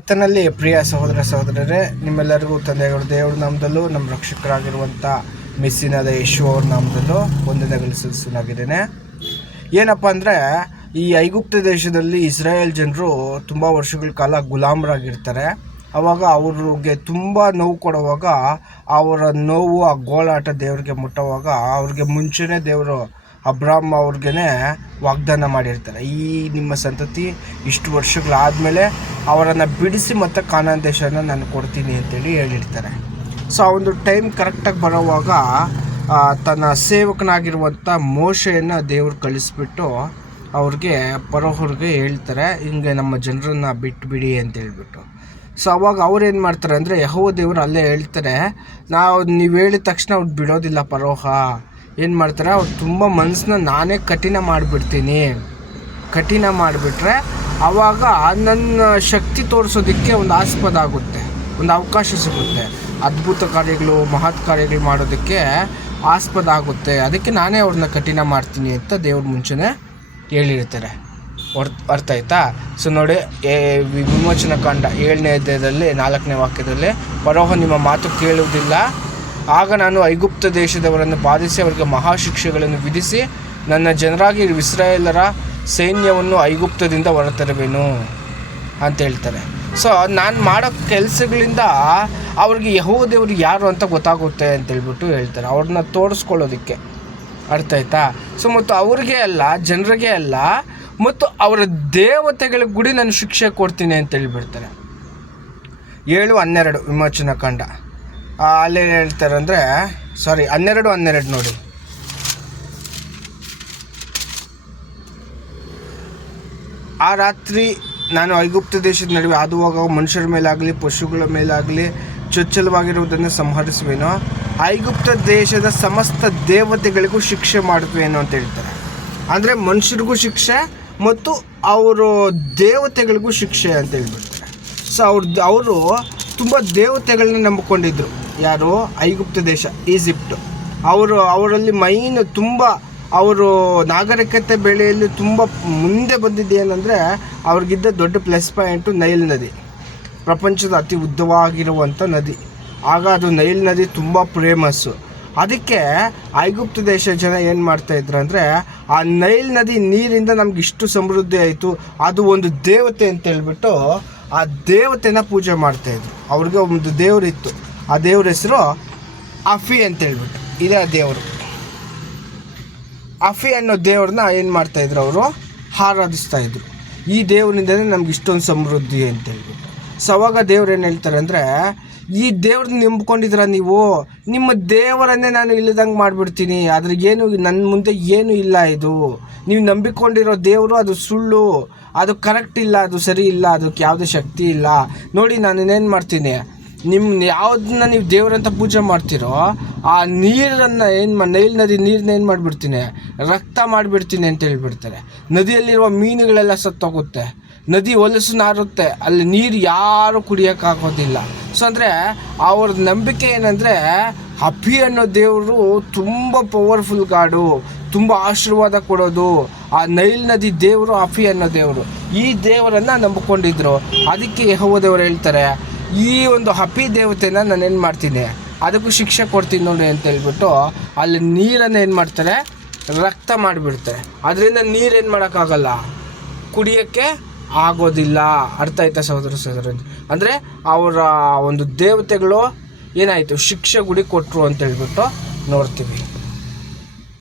ಕರ್ತನಲ್ಲಿ ಪ್ರಿಯ ಸಹೋದರ ಸಹೋದರರೇ, ನಿಮ್ಮೆಲ್ಲರಿಗೂ ತಂದೆಗಳು ದೇವರ ನಾಮದಲ್ಲೂ ನಮ್ಮ ರಕ್ಷಕರಾಗಿರುವಂಥ ಮೆಸ್ಸಿನಾದ ಯೇಸು ಅವ್ರ ನಾಮದಲ್ಲೂ ವಂದನೆಗಳು ಸಲ್ಲಿಸಲಾಗಿದ್ದೇನೆ. ಏನಪ್ಪ ಅಂದರೆ, ಈ ಐಗುಪ್ತ ದೇಶದಲ್ಲಿ ಇಸ್ರಾಯೇಲ್ ಜನರು ತುಂಬ ವರ್ಷಗಳ ಕಾಲ ಗುಲಾಮರಾಗಿರ್ತಾರೆ. ಆವಾಗ ಅವ್ರಿಗೆ ತುಂಬ ನೋವು ಕೊಡುವಾಗ, ಅವರ ನೋವು ಆ ಗೋಳಾಟ ದೇವ್ರಿಗೆ ಮುಟ್ಟುವಾಗ ಅವ್ರಿಗೆ ಮುಂಚೆನೇ ದೇವರು ಅಬ್ರಾಮ್ ಅವ್ರಿಗೇ ವಾಗ್ದಾನ ಮಾಡಿರ್ತಾರೆ, ಈ ನಿಮ್ಮ ಸಂತತಿ ಇಷ್ಟು ವರ್ಷಗಳಾದಮೇಲೆ ಅವರನ್ನು ಬಿಡಿಸಿ ಮತ್ತು ಕಾನಾನ್ ದೇಶನ ನಾನು ಕೊಡ್ತೀನಿ ಅಂತೇಳಿ ಹೇಳಿರ್ತಾರೆ. ಸೊ ಆ ಒಂದು ಟೈಮ್ ಕರೆಕ್ಟಾಗಿ ಬರೋವಾಗ ತನ್ನ ಸೇವಕನಾಗಿರುವಂಥ ಮೋಶೆಯನ್ನು ದೇವ್ರು ಕಳಿಸ್ಬಿಟ್ಟು ಅವ್ರಿಗೆ ಪರೋಹರಿಗೆ ಹೇಳ್ತಾರೆ, ಹಿಂಗೆ ನಮ್ಮ ಜನರನ್ನು ಬಿಟ್ಟುಬಿಡಿ ಅಂತ ಹೇಳ್ಬಿಟ್ಟು. ಸೊ ಅವಾಗ ಅವ್ರೇನು ಮಾಡ್ತಾರೆ ಅಂದರೆ, ಯೆಹೋವ ದೇವರು ಅಲ್ಲೇ ಹೇಳ್ತಾರೆ, ನೀವು ಹೇಳಿದ ತಕ್ಷಣ ಅವ್ರು ಬಿಡೋದಿಲ್ಲ. ಪರೋಹ ಏನು ಮಾಡ್ತಾರೆ, ಅವ್ರು ತುಂಬ ಮನಸ್ಸನ್ನ ನಾನೇ ಕಠಿಣ ಮಾಡಿಬಿಡ್ತೀನಿ. ಕಠಿಣ ಮಾಡಿಬಿಟ್ರೆ ಆವಾಗ ನನ್ನ ಶಕ್ತಿ ತೋರಿಸೋದಕ್ಕೆ ಒಂದು ಆಸ್ಪದ ಆಗುತ್ತೆ, ಒಂದು ಅವಕಾಶ ಸಿಗುತ್ತೆ, ಅದ್ಭುತ ಕಾರ್ಯಗಳು ಮಹತ್ ಕಾರ್ಯಗಳು ಮಾಡೋದಕ್ಕೆ ಆಸ್ಪದ ಆಗುತ್ತೆ. ಅದಕ್ಕೆ ನಾನೇ ಅವ್ರನ್ನ ಕಠಿಣ ಮಾಡ್ತೀನಿ ಅಂತ ದೇವ್ರ ಮುಂಚೆನೇ ಹೇಳಿರ್ತಾರೆ. ಅರ್ಥ ಆಯ್ತಾ? ಸೊ ನೋಡಿ, ವಿಮೋಚನಾ ಕಾಂಡ 7ನೇ ಅಧ್ಯಾಯದಲ್ಲಿ 4ನೇ ವಾಕ್ಯದಲ್ಲಿ, ಫರೋಹ ನಿಮ್ಮ ಮಾತು ಕೇಳುವುದಿಲ್ಲ, ಆಗ ನಾನು ಐಗುಪ್ತ ದೇಶದವರನ್ನು ಬಾಧಿಸಿ ಅವರಿಗೆ ಮಹಾಶಿಕ್ಷೆಗಳನ್ನು ವಿಧಿಸಿ ನನ್ನ ಜನರಾಗಿ ಇಸ್ರಾಯೇಲರ ಸೈನ್ಯವನ್ನು ಐಗುಪ್ತದಿಂದ ಹೊರತರುವೆನು ಅಂತ ಹೇಳ್ತಾರೆ. ಸೊ ನಾನು ಮಾಡೋ ಕೆಲಸಗಳಿಂದ ಅವ್ರಿಗೆ ಯೆಹೋವ ದೇವರು ಯಾರು ಅಂತ ಗೊತ್ತಾಗುತ್ತೆ ಅಂತೇಳ್ಬಿಟ್ಟು ಹೇಳ್ತಾರೆ, ಅವ್ರನ್ನ ತೋರಿಸ್ಕೊಳ್ಳೋದಕ್ಕೆ. ಅರ್ಥ ಆಯ್ತಾ? ಸೊ ಮತ್ತು ಅವ್ರಿಗೆ ಅಲ್ಲ, ಜನರಿಗೆ ಅಲ್ಲ, ಮತ್ತು ಅವರ ದೇವತೆಗಳ ಗುಡಿ ನಾನು ಶಿಕ್ಷೆ ಕೊಡ್ತೀನಿ ಅಂತ ಹೇಳ್ಬಿಡ್ತಾರೆ. 7:12 ವಿಮೋಚನಾ ಕಾಂಡ. ಅಲ್ಲೇನು ಹೇಳ್ತಾರೆ ಅಂದರೆ, 12 ನೋಡಿ, ಆ ರಾತ್ರಿ ನಾನು ಐಗುಪ್ತ ದೇಶದ ನಡುವೆ ಹಾದುವಾಗ ಮನುಷ್ಯರ ಮೇಲಾಗಲಿ ಪಶುಗಳ ಮೇಲಾಗಲಿ ಚೊಚ್ಚಲವಾಗಿರುವುದನ್ನು ಸಂಹರಿಸುವೇನೋ, ಐಗುಪ್ತ ದೇಶದ ಸಮಸ್ತ ದೇವತೆಗಳಿಗೂ ಶಿಕ್ಷೆ ಮಾಡುತ್ತೇನೋ ಅಂತ ಹೇಳ್ತಾರೆ. ಅಂದರೆ ಮನುಷ್ಯರಿಗೂ ಶಿಕ್ಷೆ ಮತ್ತು ಅವರು ದೇವತೆಗಳಿಗೂ ಶಿಕ್ಷೆ ಅಂತ ಹೇಳ್ಬಿಡ್ತಾರೆ. ಸೊ ಅವರು ತುಂಬ ದೇವತೆಗಳನ್ನ ನಂಬಿಕೊಂಡಿದ್ರು. ಯಾರು? ಐಗುಪ್ತ ದೇಶ, ಈಜಿಪ್ಟ್. ಅವರಲ್ಲಿ ಮೈನ್ ತುಂಬ ಅವರು ನಾಗರಿಕತೆ ಬೆಳೆಯಲ್ಲಿ ತುಂಬ ಮುಂದೆ ಬಂದಿದ್ದೇನೆಂದರೆ, ಅವ್ರಿಗಿದ್ದ ದೊಡ್ಡ ಪ್ಲಸ್ ಪಾಯಿಂಟು ನೈಲ್ ನದಿ, ಪ್ರಪಂಚದ ಅತಿ ಉದ್ದವಾಗಿರುವಂಥ ನದಿ. ಆಗ ಅದು ನೈಲ್ ನದಿ ತುಂಬ ಫೇಮಸ್ಸು. ಅದಕ್ಕೆ ಐಗುಪ್ತ ದೇಶ ಜನ ಏನು ಮಾಡ್ತಾಯಿದ್ರು ಅಂದರೆ, ಆ ನೈಲ್ ನದಿ ನೀರಿಂದ ನಮ್ಗೆ ಇಷ್ಟು ಸಮೃದ್ಧಿ ಆಯಿತು, ಅದು ಒಂದು ದೇವತೆ ಅಂತ ಹೇಳ್ಬಿಟ್ಟು ಆ ದೇವತೆನ ಪೂಜೆ ಮಾಡ್ತಾಯಿದ್ರು. ಅವ್ರಿಗೆ ಒಂದು ದೇವರಿತ್ತು, ಆ ದೇವ್ರ ಹೆಸರು ಅಫಿ ಅಂತ ಹೇಳ್ಬಿಟ್ಟು. ಇದೇ ಆ ದೇವರು. ಅಫಿ ಅನ್ನೋ ದೇವ್ರನ್ನ ಏನು ಮಾಡ್ತಾಯಿದ್ರು, ಅವರು ಆರಾಧಿಸ್ತಾಯಿದ್ರು. ಈ ದೇವರಿಂದಲೇ ನಮ್ಗೆ ಇಷ್ಟೊಂದು ಸಮೃದ್ಧಿ ಅಂತ ಹೇಳ್ಬಿಟ್ಟು. ಸೊ ಅವಾಗ ದೇವ್ರು ಏನು ಹೇಳ್ತಾರೆ ಅಂದರೆ, ಈ ದೇವ್ರನ್ನ ನಂಬ್ಕೊಂಡಿದ್ರ ನೀವು, ನಿಮ್ಮ ದೇವರನ್ನೇ ನಾನು ಇಲ್ಲದಂಗೆ ಮಾಡಿಬಿಡ್ತೀನಿ. ಅದ್ರಿಗೇನು ನನ್ನ ಮುಂದೆ ಏನೂ ಇಲ್ಲ. ಇದು ನೀವು ನಂಬಿಕೊಂಡಿರೋ ದೇವರು ಅದು ಸುಳ್ಳು, ಅದು ಕರೆಕ್ಟ್ ಇಲ್ಲ, ಅದು ಸರಿ ಇಲ್ಲ, ಅದಕ್ಕೆ ಯಾವುದೇ ಶಕ್ತಿ ಇಲ್ಲ. ನೋಡಿ ನಾನು ಇನ್ನೇನು ಮಾಡ್ತೀನಿ, ಯಾವುದನ್ನ ನೀವು ದೇವರಂತ ಪೂಜೆ ಮಾಡ್ತೀರೋ ಆ ನೀರನ್ನು ನೈಲ್ ನದಿ ನೀರನ್ನ ಏನು ಮಾಡಿಬಿಡ್ತೀನಿ, ರಕ್ತ ಮಾಡಿಬಿಡ್ತೀನಿ ಅಂತ ಹೇಳ್ಬಿಡ್ತಾರೆ. ನದಿಯಲ್ಲಿರುವ ಮೀನುಗಳೆಲ್ಲ ಸತ್ತೋಗುತ್ತೆ, ನದಿ ಹೊಲಸು ನಾರುತ್ತೆ, ಅಲ್ಲಿ ನೀರು ಯಾರು ಕುಡಿಯೋಕ್ಕಾಗೋದಿಲ್ಲ. ಸೊ ಅಂದರೆ ಅವ್ರ ನಂಬಿಕೆ ಏನಂದರೆ, ಅಫಿ ಅನ್ನೋ ದೇವರು ತುಂಬ ಪವರ್ಫುಲ್ ಗಾಡು, ತುಂಬ ಆಶೀರ್ವಾದ ಕೊಡೋದು. ಆ ನೈಲ್ ನದಿ ದೇವರು ಅಫಿ ಅನ್ನೋ ದೇವರು, ಈ ದೇವರನ್ನು ನಂಬಿಕೊಂಡಿದ್ರು. ಅದಕ್ಕೆ ಯೆಹೋವ ದೇವರು ಹೇಳ್ತಾರೆ, ಈ ಒಂದು ಅಫಿ ದೇವತೆನ ನಾನೇನು ಮಾಡ್ತೀನಿ, ಅದಕ್ಕೂ ಶಿಕ್ಷೆ ಕೊಡ್ತೀನಿ ನೋಡಿ ಅಂತ ಹೇಳ್ಬಿಟ್ಟು ಅಲ್ಲಿ ನೀರನ್ನು ಏನು ಮಾಡ್ತಾರೆ, ರಕ್ತ ಮಾಡಿಬಿಡ್ತಾರೆ. ಅದರಿಂದ ನೀರೇನು ಮಾಡೋಕ್ಕಾಗಲ್ಲ, ಕುಡಿಯೋಕ್ಕೆ ಆಗೋದಿಲ್ಲ. ಅರ್ಥ ಆಯ್ತಾ ಸಹೋದರ ಸಹೋದರ? ಅಂದರೆ ಅವರ ಒಂದು ದೇವತೆಗಳು ಏನಾಯಿತು, ಶಿಕ್ಷೆ ಗುಡಿ ಕೊಟ್ಟರು ಅಂತ ಹೇಳ್ಬಿಟ್ಟು ನೋಡ್ತೀವಿ.